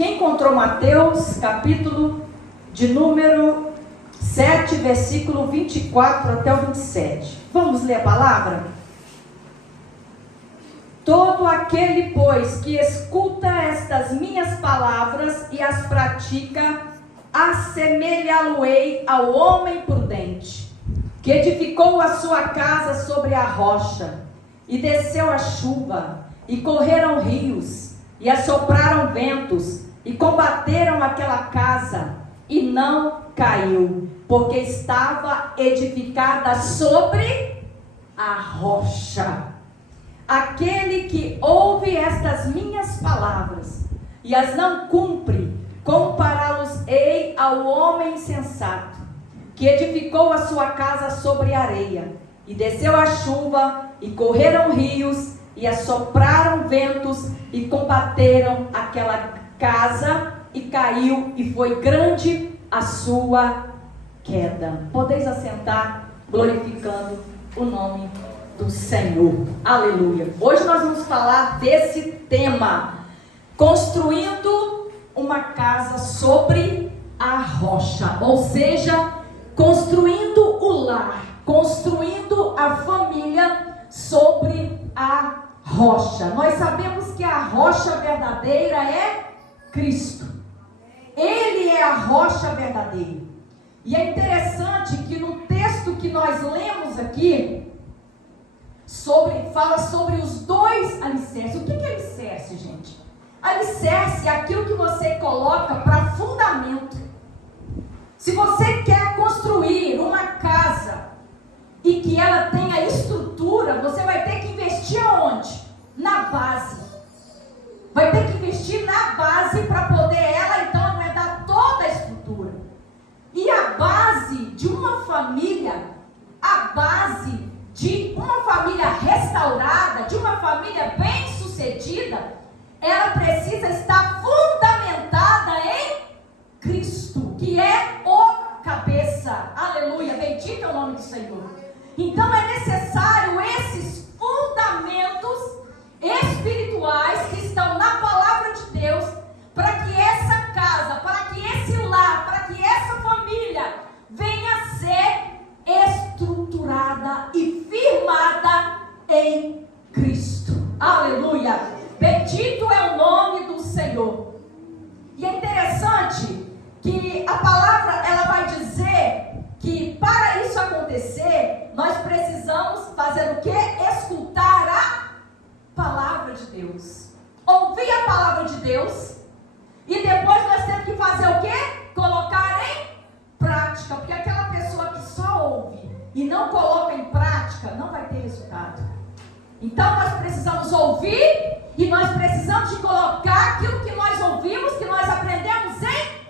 Quem encontrou Mateus, capítulo de número 7, versículo 24 até o 27. Vamos ler a palavra? Todo aquele, pois, que escuta estas minhas palavras e as pratica, assemelhá-lo-ei ao homem prudente, que edificou a sua casa sobre a rocha, e desceu a chuva, e correram rios, e assopraram ventos, e combateram aquela casa, e não caiu, porque estava edificada sobre a rocha. Aquele que ouve estas minhas palavras e as não cumpre, compará-los-ei ao homem insensato, que edificou a sua casa sobre areia, e desceu a chuva, e correram rios, e assopraram ventos, e combateram aquela casa, e caiu, e foi grande a sua queda. Podeis assentar, glorificando o nome do Senhor. Aleluia. Hoje nós vamos falar desse tema: construindo uma casa sobre a rocha, ou seja, construindo o lar, construindo a família sobre a rocha. Nós sabemos que a rocha verdadeira é Cristo. Ele é a rocha verdadeira. E é interessante que no texto que nós lemos aqui, fala sobre os dois alicerces. O que é alicerce, gente? Alicerce é aquilo que você coloca para fundamento. Se você quer construir uma casa e que ela tenha estrutura, você vai ter que investir aonde? Na base. Vai ter que investir na base para poder ela então aguentar toda a estrutura. E a base de uma família, a base de uma família restaurada, de uma família bem-sucedida, ela precisa estar fundamentada em Cristo, que é o cabeça. Aleluia, bendito é o nome do Senhor. Então é necessário esses fundamentos espirituais que estão na palavra de Deus, para que essa casa, para que esse lar, para que essa família venha a ser estruturada e firmada em Cristo. Aleluia, bendito é o nome do Senhor. E é interessante que a palavra ela vai dizer que para isso acontecer, nós precisamos fazer o quê? Escutar a palavra de Deus, ouvir a palavra de Deus, e depois nós temos que fazer o quê? Colocar em prática, porque aquela pessoa que só ouve e não coloca em prática, não vai ter resultado. Então nós precisamos ouvir, e nós precisamos de colocar aquilo que nós ouvimos, que nós aprendemos em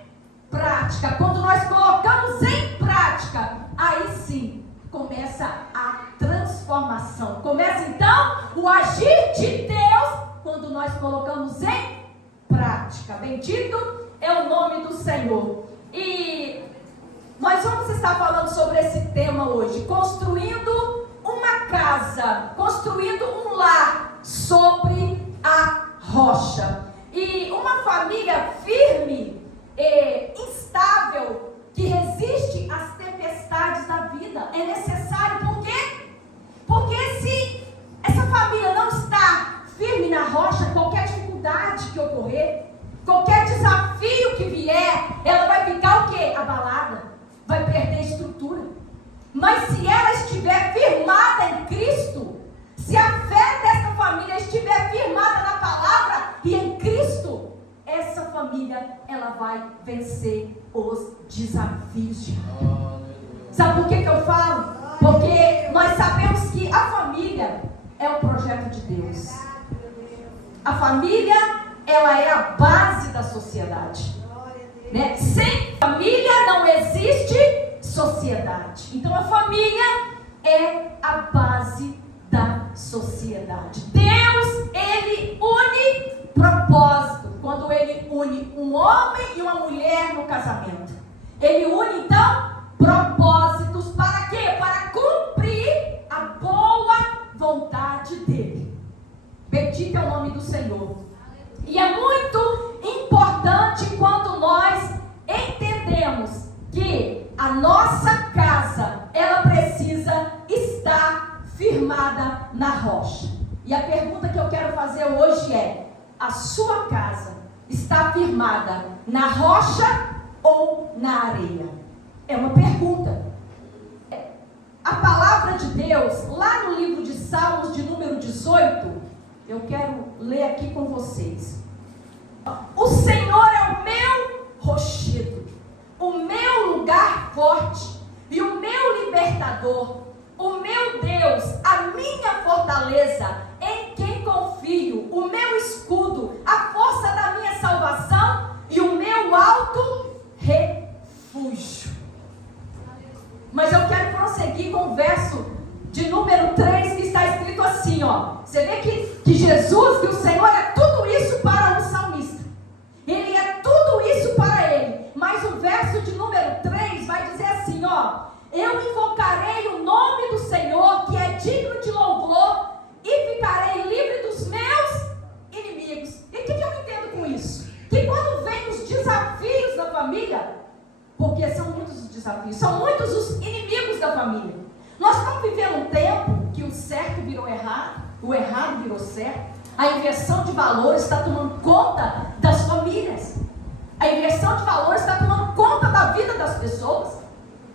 prática. Quando nós colocamos em prática, aí sim começa a transformação, começa então o agir de Deus, quando nós colocamos em prática. Bendito é o nome do Senhor. E nós vamos estar falando sobre esse tema hoje: construindo uma casa, construindo um lar sobre a rocha. E uma família firme e instável, que resiste às tempestades da vida, é necessário. Por quê? Porque se essa família não está firme na rocha, qualquer dificuldade que ocorrer, qualquer desafio que vier, ela vai ficar o quê? Abalada, vai perder estrutura. Mas se ela estiver firmada em Cristo, se a fé dessa família estiver firmada na palavra e em Cristo, essa família ela vai vencer os desafios de vida. Sabe por que eu falo? Porque nós sabemos que a família é o projeto de Deus. A família, ela é a base da sociedade, né? Sem família não existe sociedade. Então a família é a base da sociedade. Deus, ele une propósito. Quando ele une um homem e uma mulher no casamento, ele une então propósitos. Para quê? Para cumprir a boa vontade dele. Bendito é o nome do Senhor. E é muito importante a nossa casa, ela precisa estar firmada na rocha. E a pergunta que eu quero fazer hoje é: a sua casa está firmada na rocha ou na areia? É uma pergunta. A palavra de Deus, lá no livro de Salmos, de número 18, eu quero ler aqui com vocês. O Senhor é o meu rochedo, o meu lugar forte e o meu libertador, o meu Deus, a minha fortaleza, em quem confio, o meu escudo, a força da minha salvação e o meu alto refúgio. Mas eu quero prosseguir com o verso de número 3, que está escrito assim, ó. Você vê que Jesus, que o Senhor é tudo isso para o salmista. Ele é tudo isso para ele. Mas o verso de número 3 vai dizer assim, ó: eu invocarei o nome do Senhor, que é digno de louvor, e ficarei livre dos meus inimigos. E o que eu entendo com isso? Que quando vem os desafios da família, porque são muitos os desafios, são muitos os inimigos da família. Nós estamos vivendo um tempo que o certo virou errado, o errado virou certo. A inversão de valores está tomando conta das famílias. A inversão de valores está tomando conta da vida das pessoas,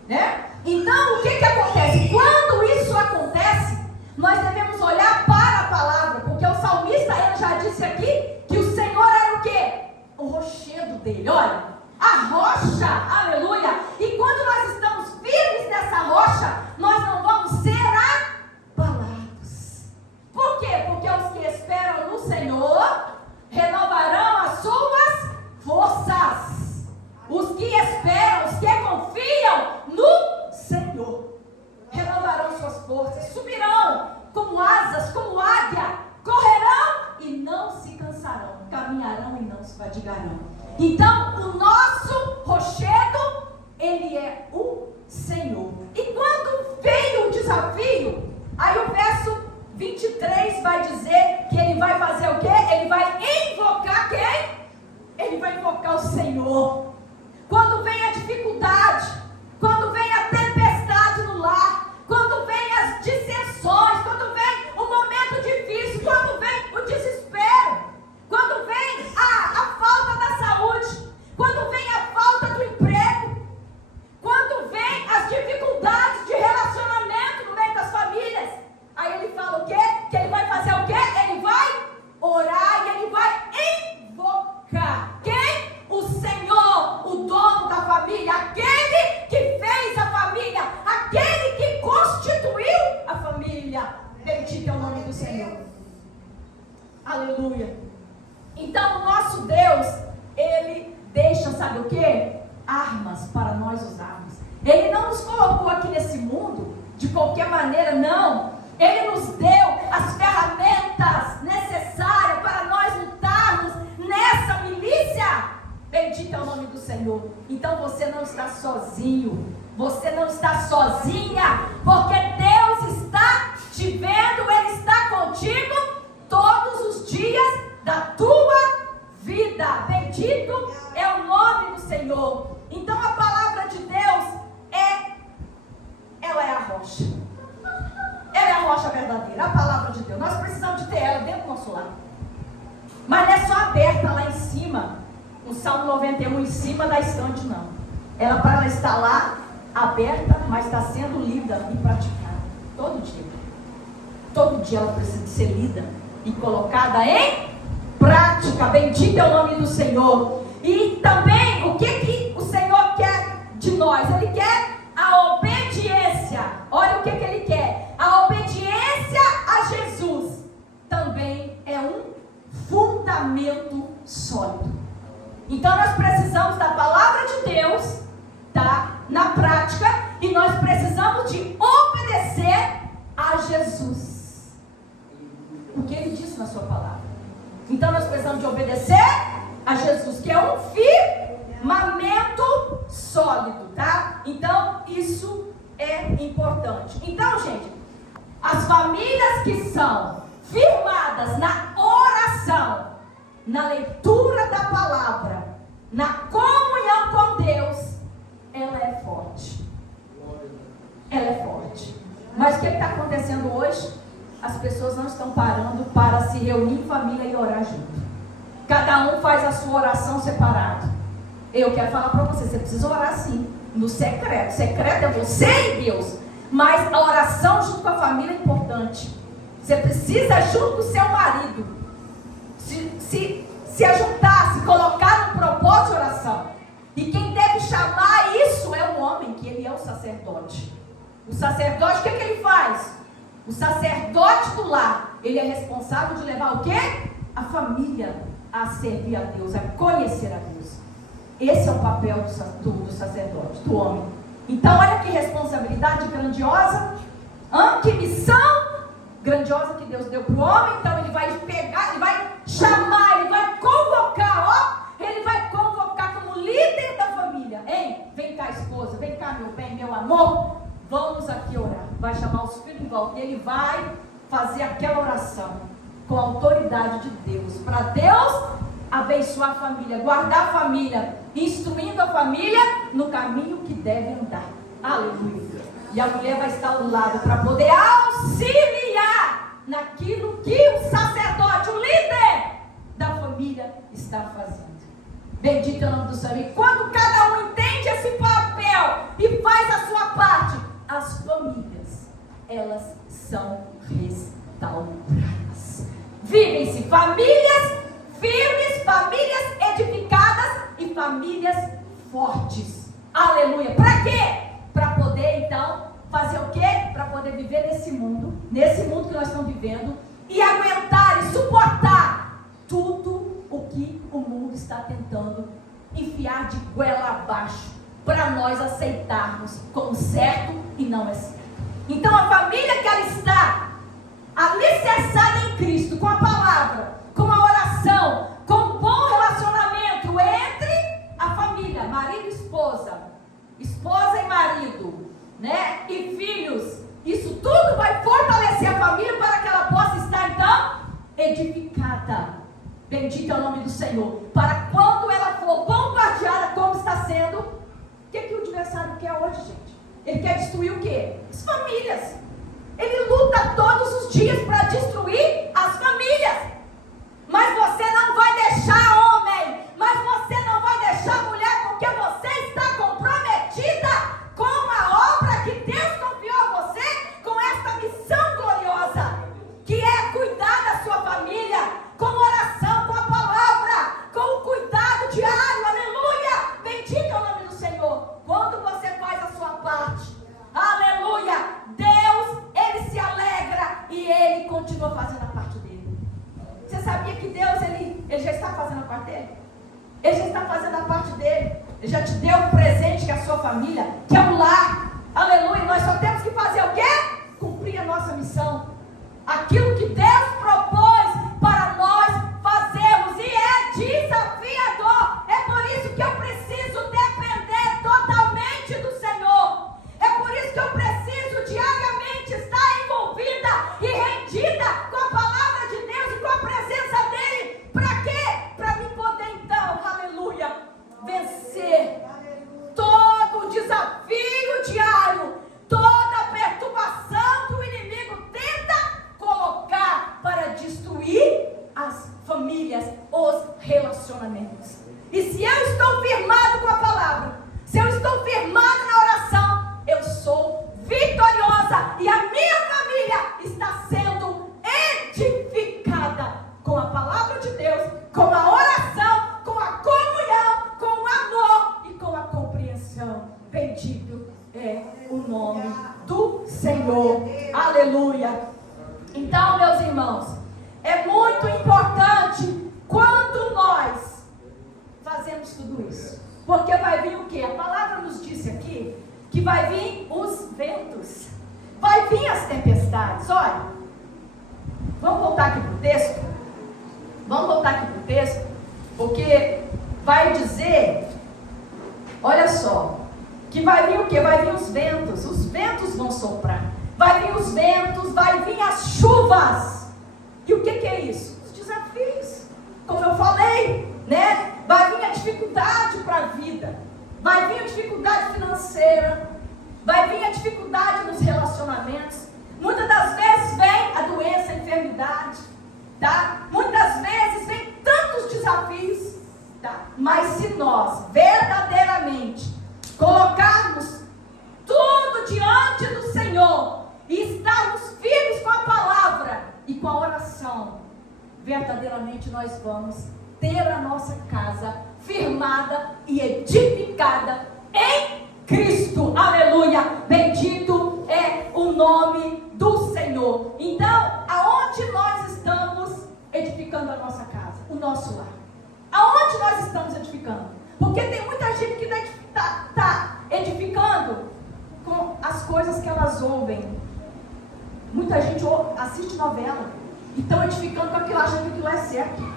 né? Então, o que acontece? Quando isso acontece, nós devemos olhar para a palavra, porque o salmista, ele já disse aqui que o Senhor era o quê? O rochedo dele, olha, a rocha, aleluia. E quando nós estamos firmes nessa rocha, nós não vamos ser abalados. Por quê? Porque os que esperam no Senhor renovarão as suas forças. Os que esperam, os que confiam no Senhor renovarão suas forças, subirão como asas, como águia, correrão e não se cansarão, caminharão e não se fadigarão. Então, o nosso rochedo, ele é o Senhor. E quando veio o desafio, aí o verso 23 vai dizer que ele vai fazer o quê? Ele vai invocar quem? Ele vai invocar o Senhor. Quando vem a dificuldade, quando vem a tempestade no lar, quando vem as dissensões, quando vem o momento difícil, quando vem o desespero, quando vem a falta da saúde, quando vem a falta do emprego, quando vem as dificuldades de relacionamento no meio das famílias, aí ele fala o quê? Que ele vai fazer o quê? Ele vai orar e ele vai invocar quem? O Senhor, o dono da família, aquele que fez a família, aquele que constituiu a família. Bendito é o nome do Senhor. Aleluia. Então o nosso Deus, ele deixa, sabe o que? Armas para nós usarmos. Ele não nos colocou aqui nesse mundo de qualquer maneira, não. Ele nos deu as ferramentas necessárias para nós lutarmos nessa milícia. Bendito é o nome do Senhor. Então você não está sozinho, você não está sozinha, porque Deus está te vendo, Ele está contigo todos os dias da tua vida. Bendito é o nome do Senhor. Então a palavra de Deus ela é a rocha. Ela é a rocha verdadeira, a palavra de Deus. Nós precisamos de ter ela dentro do nosso lar. Mas não é só aberta lá em cima, no Salmo 91 em cima da estante, não. Ela, para ela estar lá, aberta, mas está sendo lida e praticada todo dia. Todo dia ela precisa de ser lida e colocada em prática. Bendito é o nome do Senhor. E também, o que o Senhor quer de nós? Ele quer a obediência. Olha o que Ele quer. A obediência a Jesus também é um fundamento sólido. Então nós precisamos da palavra de Deus, tá? Na prática, e nós precisamos de obedecer a Jesus, o que Ele disse na sua palavra. Então nós precisamos de obedecer a Jesus, que é um firmamento sólido, tá? Então isso é importante. Então, gente, as famílias que são firmadas na oração, na leitura da palavra, na comunhão com Deus, ela é forte. as pessoas não estão parando para se reunir em família e orar junto. Cada um faz a sua oração separado. Eu quero falar para você, você precisa orar sim, no secreto. Secreto é você e Deus. Mas a oração junto com a família é importante. Você precisa, junto com o seu marido, se ajuntar, se colocar no propósito de oração. E quem deve chamar isso é o homem, que ele é o sacerdote. O sacerdote, o que ele faz? O sacerdote do lar, ele é responsável de levar o quê? A família a servir a Deus, a conhecer a Deus. Esse é o papel do sacerdote, do homem. Então, olha que responsabilidade grandiosa, que missão grandiosa que Deus deu para o homem. Então, ele vai pegar, ele vai chamar, ele vai convocar, ele vai convocar como líder da família. Ei, vem cá, esposa, vem cá, meu bem, meu amor, vamos aqui orar. Vai chamar os filhos em volta, e ele vai fazer aquela oração com a autoridade de Deus, para Deus abençoar a família, guardar a família, instruindo a família no caminho que deve andar. Aleluia. E a mulher vai estar ao lado para poder auxiliar naquilo que o sacerdote, o líder da família, está fazendo. Bendito é o nome do Senhor. E quando cada um entende esse papel e faz a sua parte, as famílias, elas são restauradas. Vivem-se famílias firmes, famílias edificadas e famílias fortes. Aleluia. Para quê? Para poder então fazer o quê? Para poder viver nesse mundo que nós estamos vivendo, e aguentar e suportar tudo o que o mundo está tentando enfiar de goela abaixo, para nós aceitarmos como certo e não é certo. Então a família que ela está alicerçada em Cristo, com a palavra, com a oração, com um bom relacionamento entre a família, marido e esposa, esposa e marido, né? E filhos, isso tudo vai fortalecer a família para que ela possa estar então edificada. Bendito é o nome do Senhor. Para quando ela for bombardeada, como está sendo, o que o adversário quer hoje, gente? Ele quer destruir o quê? As famílias. Ele luta todos os dias para destruir as famílias. Mas você não vai deixar, homem, mas você não vai deixar, mulher, porque você está comprometida com a obra que Deus confiou a você, com esta missão gloriosa, que é cuidar da sua família, com oração, com a palavra, com o cuidado diário. Aleluia! Bendito é o nome do Senhor. Quando você faz a sua parte, aleluia, Deus, ele se alegra e ele continua fazendo a parte dele. Você sabia que Deus, ele já está fazendo a parte dele? Ele já está fazendo a parte dele. Ele já te deu um presente que é a sua família, que é o lar. Aleluia. Nós só temos que fazer o quê? Cumprir a nossa missão. Aquilo que Deus propôs para nós fazermos. E é desafiador. É por isso que eu preciso depender totalmente do Senhor. É por isso que eu preciso diariamente estar envolvida e rendida com a palavra de Deus e com a presença dele. Para quê? Para mim poder então, aleluia, vencer todo o desafio diário, toda a perturbação que o inimigo tenta colocar para destruir as famílias, os relacionamentos. E se eu estou firmado com a palavra, se eu estou firmado na oração, eu sou vitoriosa e a minha família está sendo edificada com a palavra de Deus, com a oração, com a comunhão, com o amor e com a compreensão. Bendito é o nome do Senhor. Aleluia. Então, meus irmãos, é muito importante quando nós fazemos tudo isso, porque vai vir o quê? A palavra nos disse aqui que vai vir os ventos, vai vir as tempestades. Olha, vamos voltar aqui para o texto. Vamos voltar aqui para o texto, porque vai dizer, olha só, que vai vir o quê? Vai vir os ventos vão soprar, vai vir os ventos, vai vir as chuvas. E o que é isso? Os desafios, como eu falei, né? Vai vir a dificuldade para a vida, vai vir a dificuldade financeira, vai vir a dificuldade nos relacionamentos, Muitas das vezes vem a doença, a enfermidade, tá? Muitas vezes vem tantos desafios, tá? Mas se nós verdadeiramente colocarmos tudo diante do Senhor e estarmos firmes com a palavra e com a oração, verdadeiramente nós vamos ter a nossa casa firmada e edificada em Cristo. Aleluia! Bendito é o nome do Senhor. Então, aonde nós estamos edificando a nossa casa? O nosso lar. Aonde nós estamos edificando? Porque tem muita gente que está edificando com as coisas que elas ouvem. Muita gente assiste novela e estão edificando com aquilo, achando que aquilo é certo.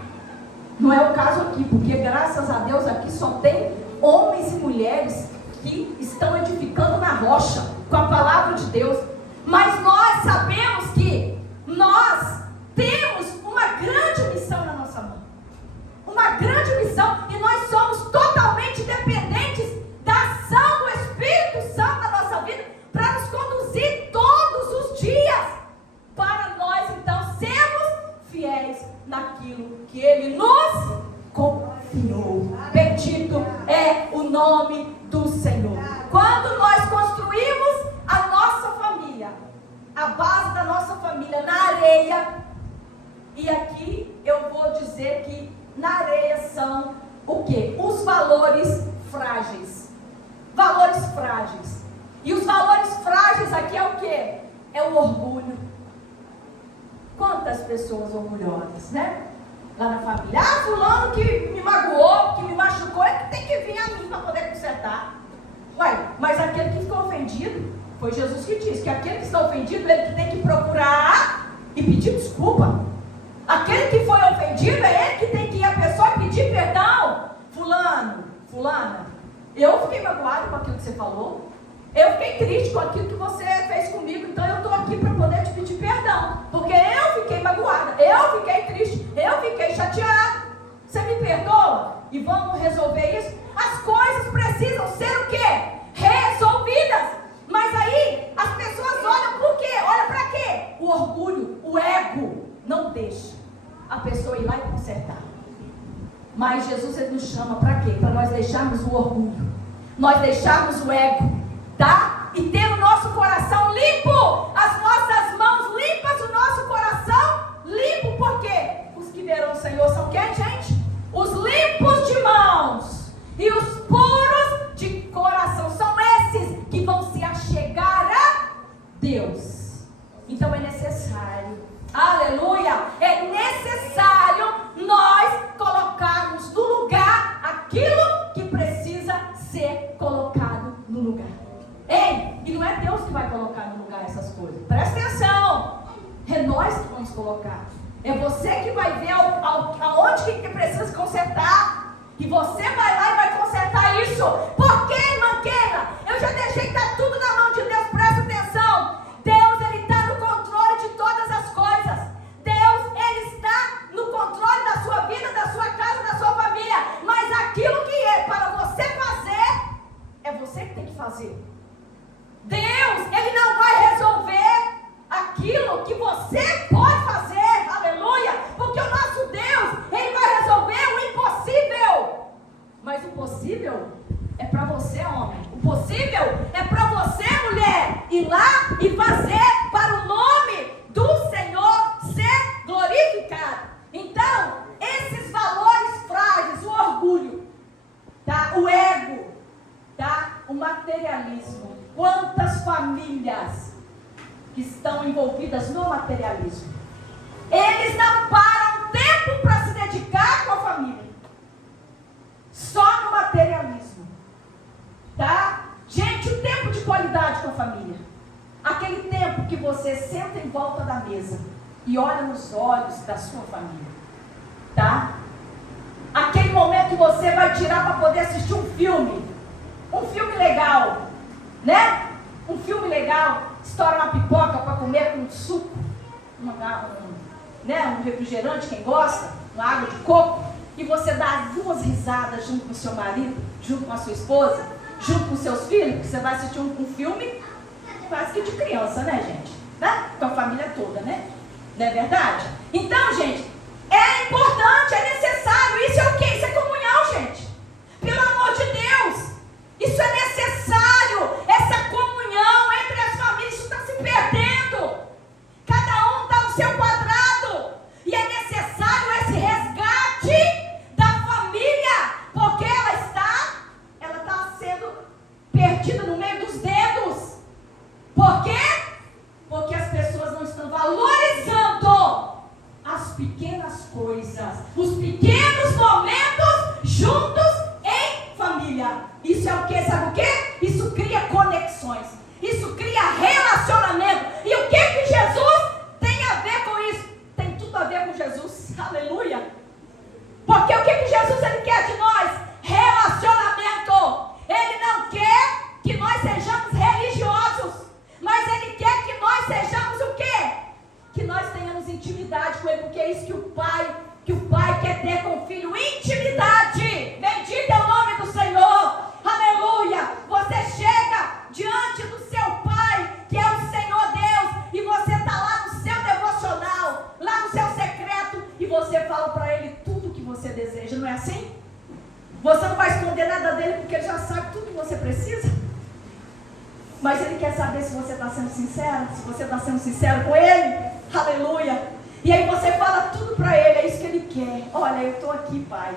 Não é o caso aqui, porque graças a Deus aqui só tem homens e mulheres que estão edificando na rocha, com a palavra de Deus. Mas nós sabemos que nós temos uma grande missão na nossa mão. Uma grande missão, e nós somos totalmente dependentes da ação do Espírito Santo na nossa vida, para nos conduzir todos os dias, para nós então sermos fiéis naquilo que Ele nos confiou. Bendito é o nome do Senhor. Quando nós construímos a nossa família, a base da nossa família na areia, e aqui eu vou dizer que na areia são o quê? Os valores frágeis. Valores frágeis. E os valores frágeis aqui é o quê? É o orgulho. Quantas pessoas orgulhosas, né? Lá na família. Ah, fulano que me magoou, que me machucou, é que tem que vir a mim para poder consertar. Ué, mas aquele que ficou ofendido, foi Jesus que disse que aquele que está ofendido, ele que tem que procurar e pedir desculpa. Aquele que foi ofendido, é ele que tem que ir à pessoa e pedir perdão. Fulano, fulana, eu fiquei magoado com aquilo que você falou. Eu fiquei triste com aquilo que você fez comigo, então eu estou aqui para poder te pedir perdão, porque eu fiquei magoada, eu fiquei triste, eu fiquei chateada. Você me perdoa? E vamos resolver isso? As coisas precisam ser o quê? Resolvidas. Mas aí as pessoas olham por quê? Olha para quê? O orgulho, o ego não deixa a pessoa ir lá e consertar. Mas Jesus, ele nos chama para quê? Para nós deixarmos o orgulho, nós deixarmos o ego, tá? E ter o nosso coração limpo, as nossas mãos limpas, o nosso coração limpo. Por quê? Os que verão o Senhor são quem, gente? Os limpos de mãos e os puros de coração. São esses que vão se achegar a Deus. Então é necessário, aleluia, é necessário nós colocarmos no lugar aquilo que precisa ser colocado no lugar. Ei, e não é Deus que vai colocar no lugar essas coisas. Presta atenção. É nós que vamos colocar. É você que vai ver aonde que precisa consertar. E você vai lá e vai consertar isso. Por quê, irmã Keila? Eu já deixei que está tudo na mão de Deus. Presta atenção. Deus, ele está no controle de todas as coisas. Deus, ele está no controle da sua vida, da sua casa, da sua família. Mas aquilo que é para você fazer, é você que tem que fazer. Deus, ele não vai resolver aquilo que você pode fazer, aleluia, porque o nosso Deus, ele vai resolver o impossível. Mas o possível é para você, homem. O possível é para você, mulher, ir lá e fazer para o nome do Senhor ser glorificado. Então, esses valores frágeis, o orgulho, tá? O ego, tá? O materialismo. Quantas famílias que estão envolvidas no materialismo? Eles não param tempo para se dedicar com a família. Só no materialismo. Tá? Gente, o tempo de qualidade com a família. Aquele tempo que você senta em volta da mesa e olha nos olhos da sua família. Tá? Aquele momento que você vai tirar para poder assistir um filme. Um filme legal. Né? Um filme legal, estoura uma pipoca para comer com um suco, um refrigerante, quem gosta, uma água de coco, e você dá duas risadas junto com o seu marido, junto com a sua esposa, junto com os seus filhos, que você vai assistir um filme quase que de criança, né, gente? né? Com a família toda, né? Não é verdade? Então, gente, é importante, é necessário. Isso é o quê? Isso é comunhão, gente. Pelo amor de Deus. Isso é necessário. Essa comunhão entre as famílias, isso está se perdendo. Cada um está no seu quadrado. E é necessário esse resgate da família. Porque ela está sendo perdida no meio dos dedos. Por quê? Porque as pessoas não estão valorizando as pequenas coisas, os pequenos momentos juntos em família. Isso é o que? Sabe o que? Isso cria conexões, isso cria relacionamento. E o que Jesus tem a ver com isso? Tem tudo a ver com Jesus, aleluia. Porque o que Jesus ele quer de nós? Relacionamento. Ele não quer que nós sejamos religiosos, mas ele quer que nós sejamos o quê? Que nós tenhamos intimidade com ele, porque é isso que o pai quer ter com o filho, intimidade. Bendito é o nome do Senhor, aleluia. Você chega diante do seu pai, que é o Senhor Deus, e você está lá no seu devocional, lá no seu secreto, e você fala para ele tudo o que você deseja, não é assim? Você não vai esconder nada dele, porque ele já sabe tudo que você precisa. Mas ele quer saber se você está sendo sincero, se você está sendo sincero com ele, aleluia. E aí você fala tudo para ele, é isso que ele quer. Olha, eu estou aqui, pai.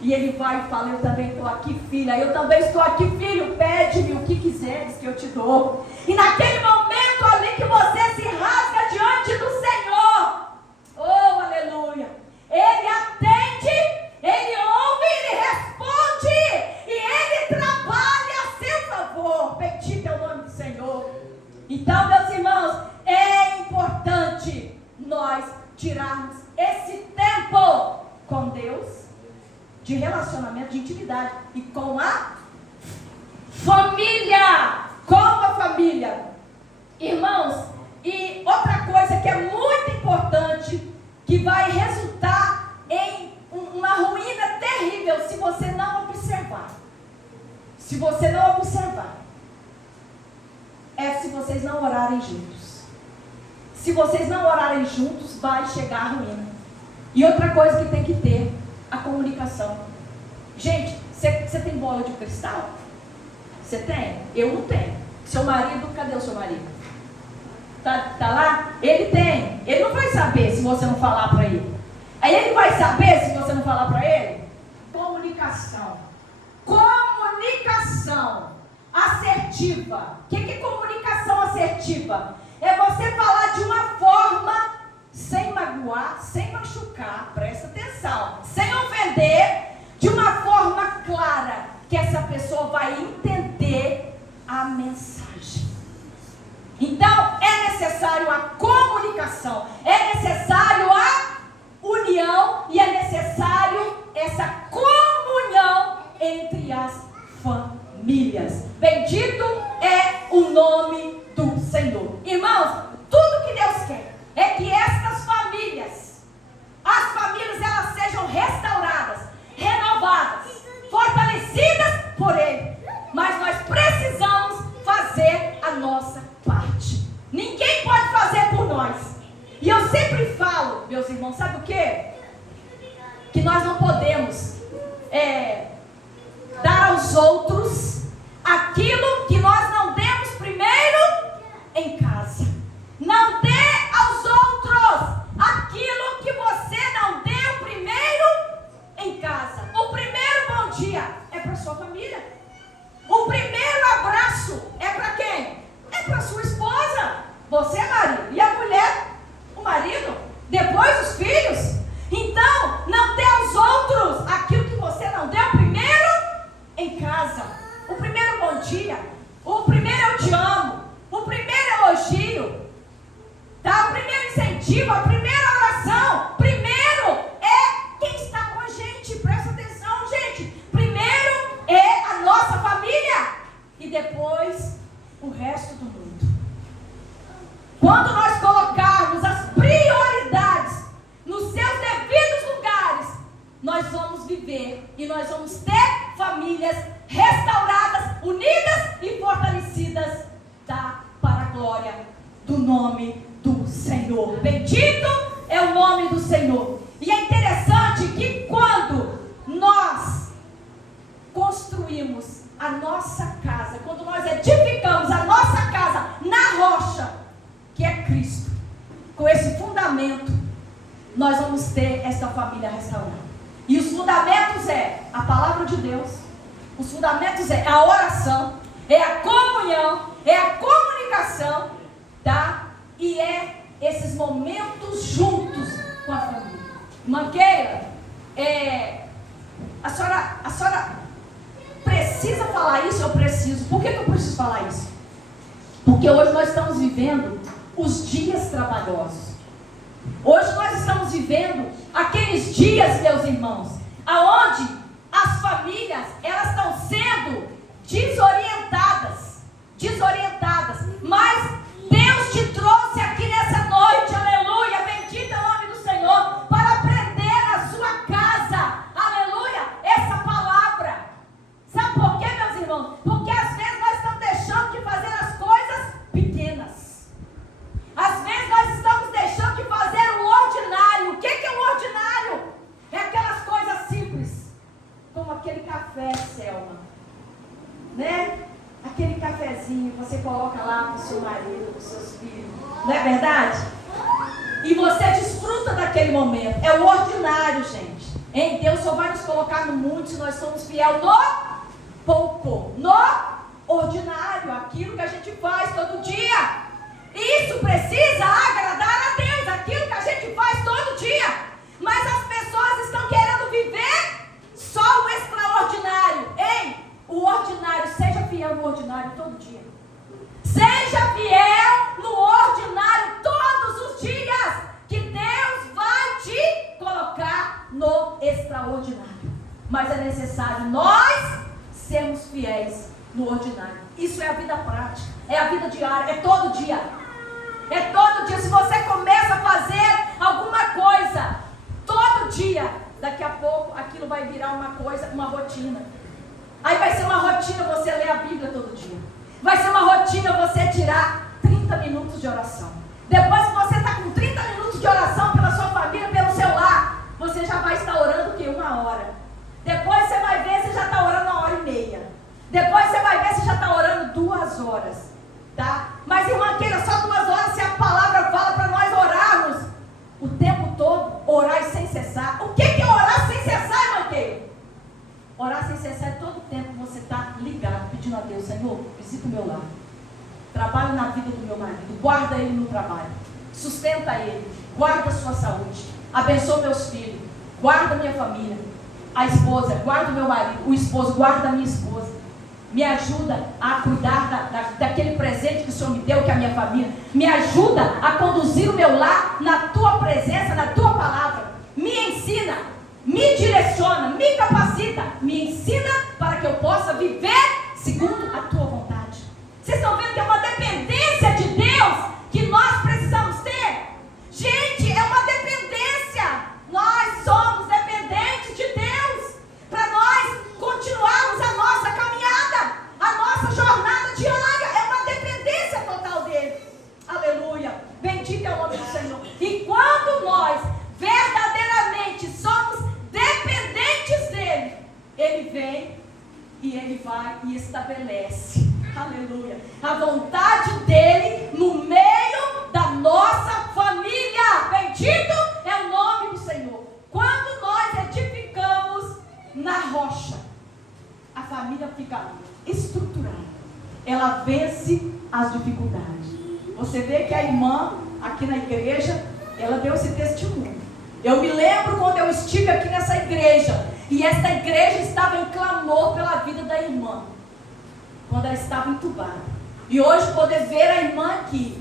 E ele vai e fala, eu também estou aqui, filha. Eu também estou aqui, filho. Pede-me o que quiseres que eu te dou. E naquele momento ali que você se rasga diante do Senhor, oh, aleluia, ele atende, ele ouve, ele responde, e ele trabalha a seu favor. Bendito é o nome do Senhor. Então, meus irmãos, é importante nós tirarmos esse tempo com Deus, de relacionamento, de intimidade, e com a família. Com a família. Irmãos, e outra coisa que é muito importante, que vai resultar em uma ruína terrível se você não observar. Se você não observar, é se vocês não orarem juntos. Se vocês não orarem juntos, vai chegar a ruína. E outra coisa que tem que ter, a comunicação. Gente, você tem bola de cristal? Você tem? Eu não tenho. Seu marido, cadê o seu marido? Tá lá? Ele tem. Ele não vai saber se você não falar para ele. Aí ele vai saber se você não falar para ele? Comunicação. Comunicação assertiva. O que é comunicação assertiva? É você falar de uma forma sem magoar, sem machucar, presta atenção, sem ofender, de uma forma clara, que essa pessoa vai entender a mensagem. Então, é necessário a comunicação, é necessário a união e é necessário essa comunhão entre as famílias. Bendito é o nome do Senhor. Irmãos, tudo que Deus quer é que estas famílias, as famílias, elas sejam restauradas, renovadas, fortalecidas por Ele. Mas nós precisamos fazer a nossa parte. Ninguém pode fazer por nós. E eu sempre falo, meus irmãos, sabe o quê? Que nós não podemos dar aos outros aquilo que nós não demos primeiro em casa. Não dê aos outros aquilo que você não deu primeiro em casa. O primeiro bom dia é para sua família. O primeiro abraço é para quem? É para sua esposa. Você é marido. E a mulher, o marido. Depois os filhos. Então, não dê aos outros aquilo que você não deu primeiro em casa. O primeiro bom dia. O primeiro eu te amo. O primeiro elogio. Tá? O primeiro incentivo. A primeira oração. Primeiro é quem está com a gente. Presta atenção, gente. Primeiro é a nossa família. E depois o resto do mundo. Quando nós colocarmos as prioridades nos seus devidos lugares, nós vamos viver e nós vamos ter famílias restauradas, unidas e fortalecidas, tá? Para a glória do nome do Senhor. Bendito é o nome do Senhor. E é interessante que quando nós construímos a nossa casa, quando nós edificamos a nossa casa na rocha, que é Cristo, com esse fundamento, nós vamos ter esta família restaurada. E os fundamentos é a palavra de Deus, os fundamentos é a oração, é a comunhão, é a comunicação, tá? E é esses momentos juntos com a família. Manqueira, a senhora precisa falar isso? Eu preciso. Por que eu preciso falar isso? Porque hoje nós estamos vivendo os dias trabalhosos. Hoje nós estamos vivendo aqueles dias, meus irmãos, aonde as famílias, elas estão sendo desorientadas, mas Deus te trouxe aqui nessa noite, aleluia, bendito é o nome do Senhor, para aprender na sua casa, aleluia, essa palavra. Sabe por quê, meus irmãos? Porque às vezes nós estamos deixando de fazer as coisas pequenas, às vezes nós estamos deixando de fazer o ordinário. O que é o ordinário? É aquelas coisas simples, como aquele café, Selma, né? Aquele cafezinho que você coloca lá para o seu marido, para os seus filhos, não é verdade? E você desfruta daquele momento. É o ordinário, gente. Hein? Deus só vai nos colocar no mundo se nós somos fiéis no pouco, no ordinário, aquilo que a gente faz todo dia. Isso precisa agradar a Deus, aquilo que a gente faz todo dia. Mas as pessoas estão querendo viver só o extraordinário. Ei, o ordinário, seja fiel no ordinário todo dia. Seja fiel no ordinário todos os dias, que Deus vai te colocar no extraordinário. Mas é necessário nós sermos fiéis no ordinário. Isso é a vida prática, é a vida diária, é todo dia. É todo dia. Se você começa a fazer alguma coisa todo dia, daqui a pouco aquilo vai virar uma coisa, uma rotina. Aí vai ser uma rotina você ler a Bíblia todo dia. Vai ser uma rotina você tirar 30 minutos de oração. Depois que você está com 30 minutos de oração pela sua família, pelo seu lar, você já vai estar orando o quê? 1 hora. Depois você vai ver, você já está orando 1h30. Depois você vai ver, você já está orando 2 horas. Tá? Mas irmã, queira só 2 horas se a palavra fala para nós orarmos o tempo todo, orar sem cessar. O que é orar sem cessar, irmã queira? Orar sem cessar é todo o tempo que você está ligado, pedindo a Deus: Senhor, visita o meu lar, trabalho na vida do meu marido, guarda ele no trabalho, sustenta ele, guarda a sua saúde, abençoa meus filhos, guarda minha família, a esposa, guarda o meu marido, o esposo, guarda a minha esposa, me ajuda a cuidar daquele presente que o Senhor me deu, que é a minha família, me ajuda a conduzir o meu lar na tua presença, na tua palavra, me ensina, me direciona, me capacita, me ensina para que eu possa viver segundo a tua vontade. Vocês estão vendo que é uma dependência de Deus que nós precisamos ter? Gente, é uma dependência. Nós somos dependentes de Deus para nós continuarmos a nossa caminhada, a nossa jornada diária. É uma dependência total dele. Aleluia. Bendito é o nome do Senhor. E quando nós verdadeiramente somos dependentes dele, ele vem e ele vai e estabelece, aleluia, a vontade dele no meio da nossa família. Bendito é o nome do Senhor. Quando nós edificamos na rocha, a família fica estruturada, ela vence as dificuldades. Você vê que a irmã aqui na igreja, ela deu esse testemunho. Eu me lembro quando eu estive aqui nessa igreja, e essa igreja estava em clamor pela vida da irmã, quando ela estava entubada. E hoje poder ver a irmã aqui,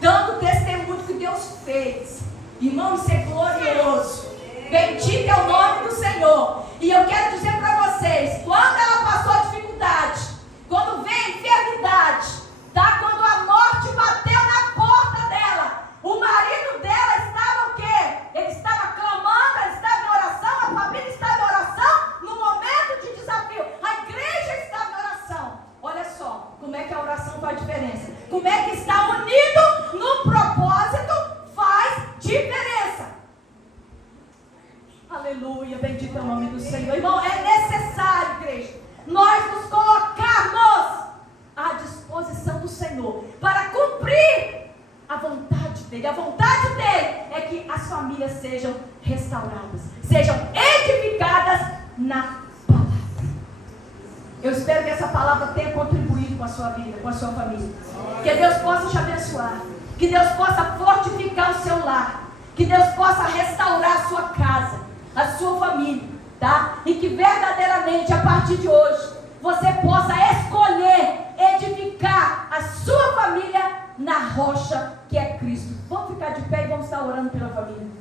dando testemunho que Deus fez. Irmão, isso é glorioso. Bendito é o nome do Senhor. E eu quero dizer para vocês, quando ela passou a dificuldade, quando veio a enfermidade, tá? Quando a morte bateu na porta dela, o marido dela estava o quê? Ele estava clamando, ele estava em oração, a família estava em oração, no momento de desafio, a igreja estava em oração. Olha só, como é que a oração faz diferença. Como é que está unido no do Senhor. Irmão, é necessário, igreja, nós nos colocarmos à disposição do Senhor para cumprir a vontade dele. A vontade dele é que as famílias sejam restauradas, sejam edificadas na palavra. Eu espero que essa palavra tenha contribuído com a sua vida, com a sua família. Que Deus possa te abençoar, que Deus possa fortificar o seu lar, que Deus possa restaurar a sua casa, a sua família, tá? E que verdadeiramente a partir de hoje você possa escolher edificar a sua família na rocha que é Cristo. Vamos ficar de pé e vamos estar orando pela família.